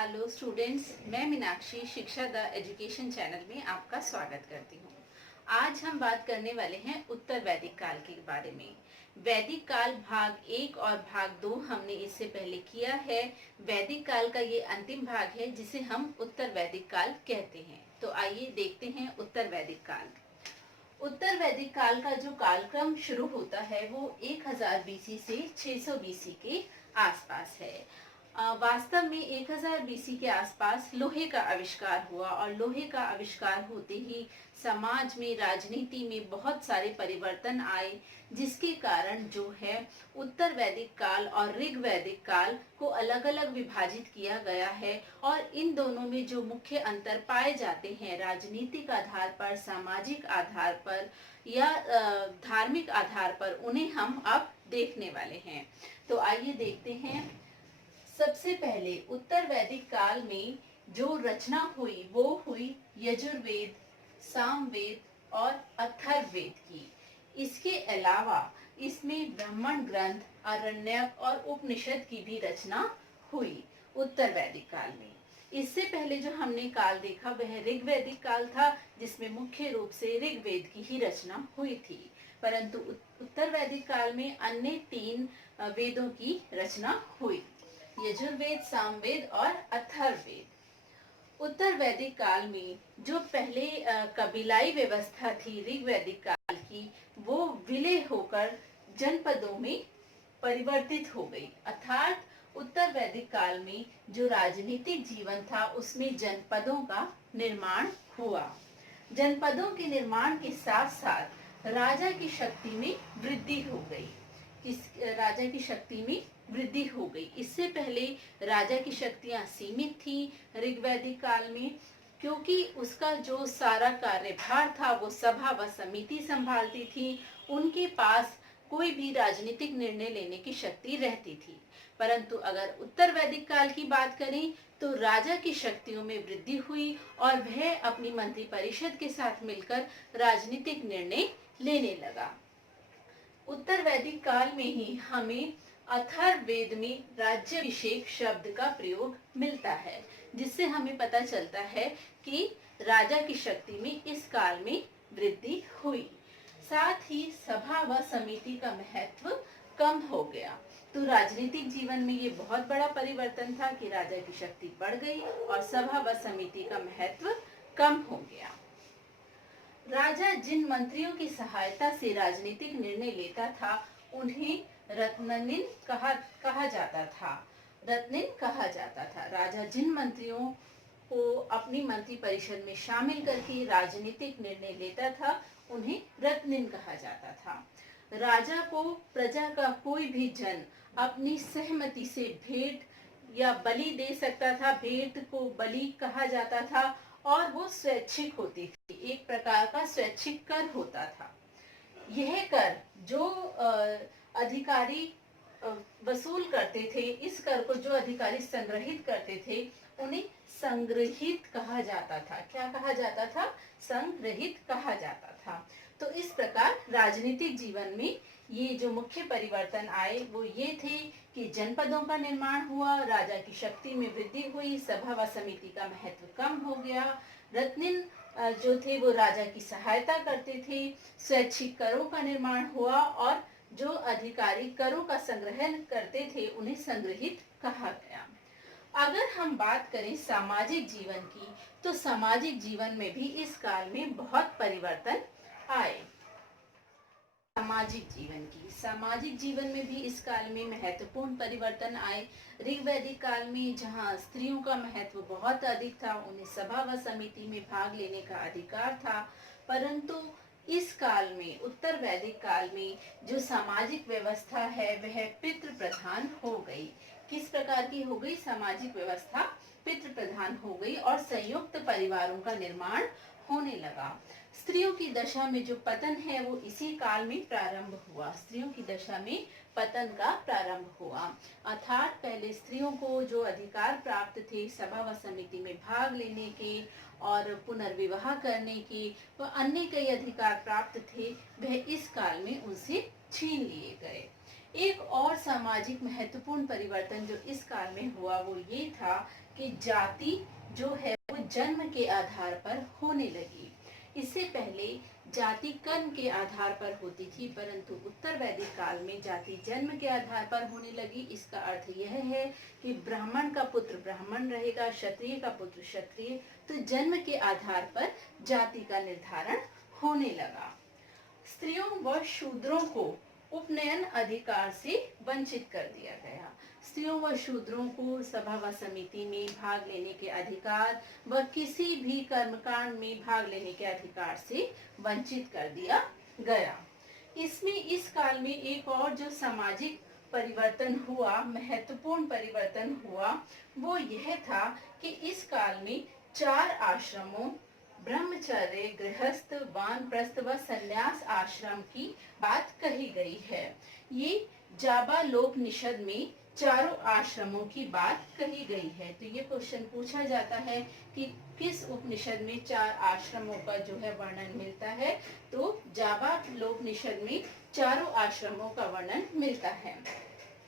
Hello students, मैं मीनाक्षी शिक्षा the education channel में आपका स्वागत करती हूँ। आज हम बात करने वाले हैं उत्तर वैदिक काल के बारे में। वैदिक काल भाग 1 और भाग 2 हमने इससे पहले किया है। वैदिक काल का ये अंतिम भाग है जिसे हम उत्तर वैदिक काल कहते हैं। तो आइए देखते हैं उत्तर वैदिक काल। उत्तर वैदिक काल का जो कालक्रम शुरू होता है वो 1000 बीसी से 600 बीसी के आसपास है। वास्तव में 1000 बीसी के आसपास लोहे का आविष्कार हुआ और लोहे का आविष्कार होते ही समाज में, राजनीति में बहुत सारे परिवर्तन आए, जिसके कारण जो है उत्तर वैदिक काल और ऋग वैदिक काल को अलग अलग विभाजित किया गया है। और इन दोनों में जो मुख्य अंतर पाए जाते हैं राजनीतिक आधार पर, सामाजिक आधार पर या धार्मिक आधार पर, उन्हें हम अब देखने वाले हैं। तो आइए देखते हैं। सबसे पहले उत्तर वैदिक काल में जो रचना हुई वो हुई यजुर्वेद, सामवेद और अथर्ववेद की। इसके अलावा इसमें ब्राह्मण ग्रंथ, आरण्यक और उपनिषद की भी रचना हुई उत्तर वैदिक काल में। इससे पहले जो हमने काल देखा वह ऋग्वैदिक काल था, जिसमें मुख्य रूप से ऋग्वेद की ही रचना हुई थी। परंतु उत्तर वैदिक काल में अन्य 3 वेदों की रचना हुई, यजुर्वेद, सामवेद और अथर्ववेद। उत्तर वैदिक काल में जो पहले कबीलाई व्यवस्था थी ऋग वैदिक काल की, वो विलय होकर जनपदों में परिवर्तित हो गई। अर्थात उत्तर वैदिक काल में जो राजनीतिक जीवन था उसमें जनपदों का निर्माण हुआ। जनपदों के निर्माण के साथ साथ राजा की शक्ति में वृद्धि हो गई। राजा की शक्ति में वृद्धि हो गई। इससे पहले राजा की शक्तियां सीमित थी ऋग्वैदिक काल में, क्योंकि उसका जो सारा कार्यभार था वो सभा व समिति संभालती थी। उनके पास कोई भी राजनीतिक निर्णय लेने की शक्ति रहती थी। परंतु अगर उत्तर वैदिक काल की बात करें तो राजा की शक्तियों में वृद्धि हुई और वह अपनी मंत्री परिषद के साथ मिलकर राजनीतिक निर्णय लेने लगा। उत्तर वैदिक काल में ही हमें अथर्ववेद में राज्याभिषेक शब्द का प्रयोग मिलता है, जिससे हमें पता चलता है कि राजा की शक्ति में इस काल में वृद्धि हुई। साथ ही सभा व समिति का महत्व कम हो गया। तो राजनीतिक जीवन में ये बहुत बड़ा परिवर्तन था कि राजा की शक्ति बढ़ गई और सभा व समिति का महत्व कम हो गया। राजा जिन मंत्रियों की सहायता से राजनीतिक निर्णय लेता था उन्हें रत्ननिन कहा जाता था। रत्निन कहा जाता था। राजा जिन मंत्रियों को अपनी मंत्री परिषद में शामिल करके राजनीतिक निर्णय लेता था उन्हें रत्निन कहा जाता था। राजा को प्रजा का कोई भी जन अपनी सहमति से भेंट या बलि दे सकता था। भेंट को बलि कहा जाता था और वो स्वैच्छिक होती थी। एक प्रकार का स्वैच्छिक कर होता था। यह कर जो अधिकारी वसूल करते थे, इस कर को जो अधिकारी संग्रहित करते थे उन्हें संग्रहित कहा जाता था। क्या कहा जाता था? संग्रहित कहा जाता था। तो इस प्रकार राजनीतिक जीवन में ये जो मुख्य परिवर्तन आए वो ये थे कि जनपदों का निर्माण हुआ, राजा की शक्ति में वृद्धि हुई, सभा व समिति का महत्व कम हो गया, रत्निन जो थे वो राजा की सहायता करते थे, स्वैच्छिक करों का निर्माण हुआ और जो अधिकारी करों का संग्रहण करते थे उन्हें संग्रहित कहा गया। अगर हम बात करें सामाजिक जीवन की, तो सामाजिक जीवन में भी इस काल में बहुत परिवर्तन आए। सामाजिक जीवन में भी इस काल में महत्वपूर्ण परिवर्तन आए। ऋग्वैदिक काल में जहाँ स्त्रियों का महत्व बहुत अधिक था, उन्हें सभा व समिति में भाग लेने का अधिकार था, परंतु इस काल में, उत्तर वैदिक काल में जो सामाजिक व्यवस्था है वह पितृ प्रधान हो गई। किस प्रकार की हो गई? सामाजिक व्यवस्था पितृ प्रधान हो गई और संयुक्त परिवारों का निर्माण होने लगा। स्त्रियों की दशा में जो पतन है वो इसी काल में प्रारंभ हुआ। स्त्रियों की दशा में पतन का प्रारंभ हुआ। अर्थात पहले स्त्रियों को जो अधिकार प्राप्त थे सभा व समिति में भाग लेने के और पुनर्विवाह करने के, व अन्य कई अधिकार प्राप्त थे, वह इस काल में उनसे छीन लिए गए। एक और सामाजिक महत्वपूर्ण परिवर्तन जो इस काल में हुआ वो ये था कि जाति जो है वो जन्म के आधार पर होने लगी। इससे पहले जाति कर्म के आधार पर होती थी, परंतु उत्तर वैदिक काल में जाति जन्म के आधार पर होने लगी। इसका अर्थ यह है कि ब्राह्मण का पुत्र ब्राह्मण रहेगा, क्षत्रिय का पुत्र क्षत्रिय, तो जन्म के आधार पर जाति का निर्धारण होने लगा। स्त्रियों व शूद्रों को उपनयन अधिकार से वंचित कर दिया गया। स्त्रियों व शूद्रों को सभा व समिति में भाग लेने के अधिकार व किसी भी कर्मकांड में भाग लेने के अधिकार से वंचित कर दिया गया। इसमें इस काल में एक और जो सामाजिक परिवर्तन हुआ, महत्वपूर्ण परिवर्तन हुआ, वो यह था कि इस काल में 4 आश्रमों ब्रह्मचर्य, गृहस्थ, वानप्रस्थ व संन्यास आश्रम की बात कही गई है। ये जाबालोपनिषद में चारों आश्रमों की बात कही गई है। तो ये क्वेश्चन पूछा जाता है कि किस उपनिषद में 4 आश्रमों का जो है वर्णन मिलता है, तो जाबालोपनिषद में चारों आश्रमों का वर्णन मिलता है।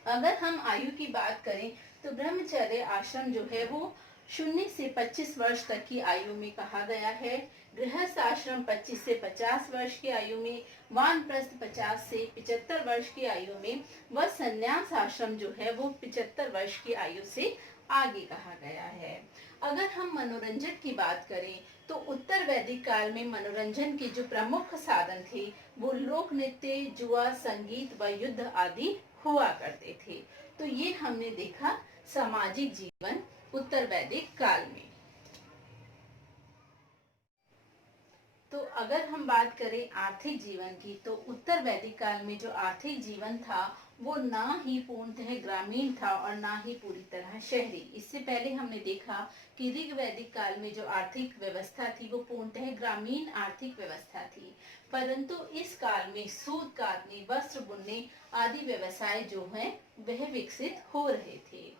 अगर हम आयु की बात करें तो ब्रह्मचर्य आश्रम जो है वो 0 से 25 वर्ष तक की आयु में कहा गया है। गृहस्थ आश्रम 25 से 50 वर्ष की आयु में, वानप्रस्थ 50 से 75 वर्ष की आयु में, व संन्यास आश्रम जो है वो 75 वर्ष की आयु से आगे कहा गया है। अगर हम मनोरंजन की बात करें तो उत्तर वैदिक काल में मनोरंजन के जो प्रमुख साधन थे वो लोक नृत्य, जुआ, संगीत व युद्ध आदि हुआ करते थे। तो ये हमने देखा सामाजिक जीवन उत्तर वैदिक काल में। तो अगर हम बात करें आर्थिक जीवन की, तो उत्तर वैदिक काल में जो आर्थिक जीवन था वो ना ही पूर्णतः ग्रामीण था और ना ही पूरी तरह शहरी। इससे पहले हमने देखा कि ऋग वैदिक काल में जो आर्थिक व्यवस्था थी वो पूर्णतः ग्रामीण आर्थिक व्यवस्था थी, परंतु इस काल में सूत काटने, वस्त्र बुनने आदि व्यवसाय जो हैं वह विकसित हो रहे थे।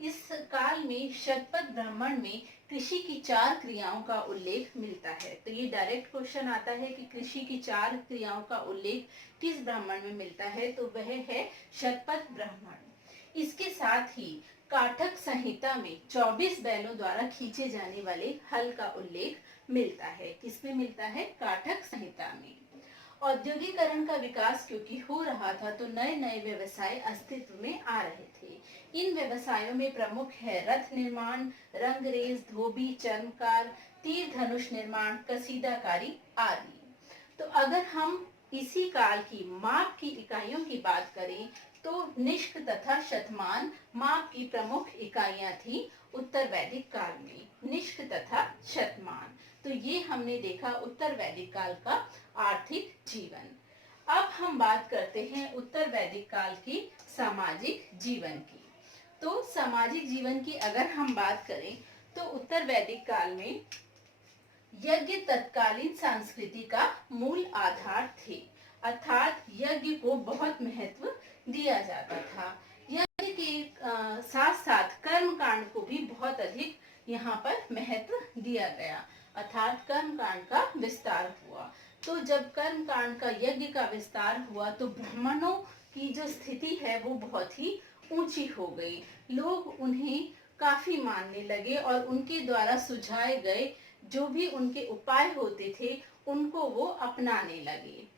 इस काल में शतपथ ब्राह्मण में कृषि की 4 क्रियाओं का उल्लेख मिलता है। तो ये डायरेक्ट क्वेश्चन आता है कि कृषि की 4 क्रियाओं का उल्लेख किस ब्राह्मण में मिलता है, तो वह है शतपथ ब्राह्मण। इसके साथ ही काठक संहिता में 24 बैलों द्वारा खींचे जाने वाले हल का उल्लेख मिलता है। किसमें मिलता है? काठक संहिता में। औद्योगिकरण का विकास क्योंकि हो रहा था तो नए नए व्यवसाय अस्तित्व में आ रहे थे। इन व्यवसायों में प्रमुख है रथ निर्माण, रंगरेज, धोबी, चर्मकार, तीर धनुष निर्माण, कसीदाकारी आदि। तो अगर हम इसी काल की माप की इकाइयों की बात करें तो निष्क तथा शतमान माप की प्रमुख इकाइयां थी उत्तर वैदिक काल में। निष्क तथा शतमान, तो ये हमने देखा उत्तर वैदिक काल का आर्थिक जीवन। अब हम बात करते हैं उत्तर वैदिक काल की सामाजिक जीवन की। तो सामाजिक जीवन की अगर हम बात करें तो उत्तर वैदिक काल में यज्ञ तत्कालीन संस्कृति का मूल आधार थे, अर्थात यज्ञ को बहुत महत्व दिया जाता था। यज्ञ के साथ साथ कर्म कांड को भी बहुत अधिक यहाँ पर महत्व दिया गया, अर्थात कर्म कांड का विस्तार हुआ। तो जब कर्म कांड का, यज्ञ का विस्तार हुआ तो ब्राह्मणों की जो स्थिति है वो बहुत ही ऊंची हो गई। लोग उन्हें काफी मानने लगे और उनके द्वारा सुझाए गए जो भी उनके उपाय होते थे उनको वो अपनाने लगे।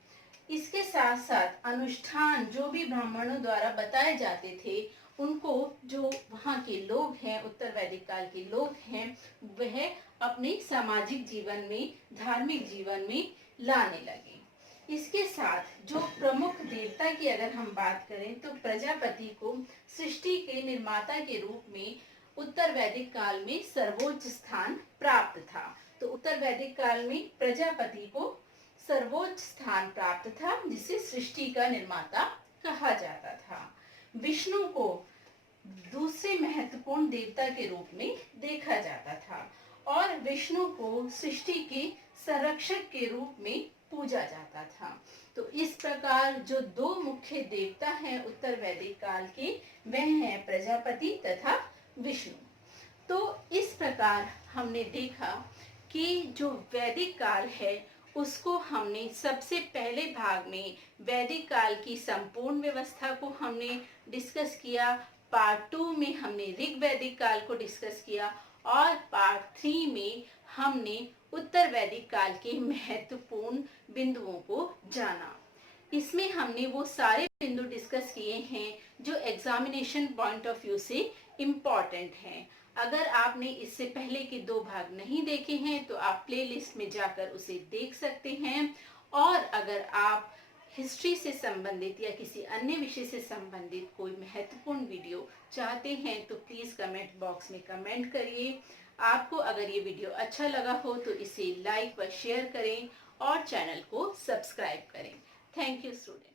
इसके साथ साथ अनुष्ठान जो भी ब्राह्मणों द्वारा बताए जाते थे उनको जो वहाँ के लोग हैं, उत्तर वैदिक काल के लोग हैं, वह अपने सामाजिक जीवन में, धार्मिक जीवन में लाने लगे। इसके साथ जो प्रमुख देवता की अगर हम बात करें तो प्रजापति को सृष्टि के निर्माता के रूप में उत्तर वैदिक काल में सर्वोच्च स्थान प्राप्त था। तो उत्तर वैदिक काल में प्रजापति को सर्वोच्च स्थान प्राप्त था जिसे सृष्टि का निर्माता कहा जाता था। विष्णु को दूसरे महत्वपूर्ण देवता के रूप में देखा जाता था और विष्णु को सृष्टि के संरक्षक के रूप में पूजा जाता था। तो इस प्रकार जो 2 मुख्य देवता हैं उत्तर वैदिक काल के, वह हैं प्रजापति तथा विष्णु। तो इस प्रकार हमने देखा कि जो वैदिक काल है उसको हमने सबसे पहले भाग में वैदिक काल की संपूर्ण व्यवस्था को हमने डिस्कस किया। पार्ट 2 में हमने ऋग वैदिक काल को डिस्कस किया और पार्ट 3 में हमने उत्तर वैदिक काल के महत्वपूर्ण बिंदुओं को जाना। इसमें हमने वो सारे बिंदु डिस्कस किए हैं जो एग्जामिनेशन पॉइंट ऑफ व्यू से इम्पॉर्टेंट हैं। अगर आपने इससे पहले के 2 भाग नहीं देखे हैं तो आप प्लेलिस्ट में जाकर उसे देख सकते हैं। और अगर आप हिस्ट्री से संबंधित या किसी अन्य विषय से संबंधित कोई महत्वपूर्ण वीडियो चाहते हैं तो प्लीज कमेंट बॉक्स में कमेंट करिए। आपको अगर ये वीडियो अच्छा लगा हो तो इसे लाइक व शेयर करें और चैनल को सब्सक्राइब करें। Thank you student.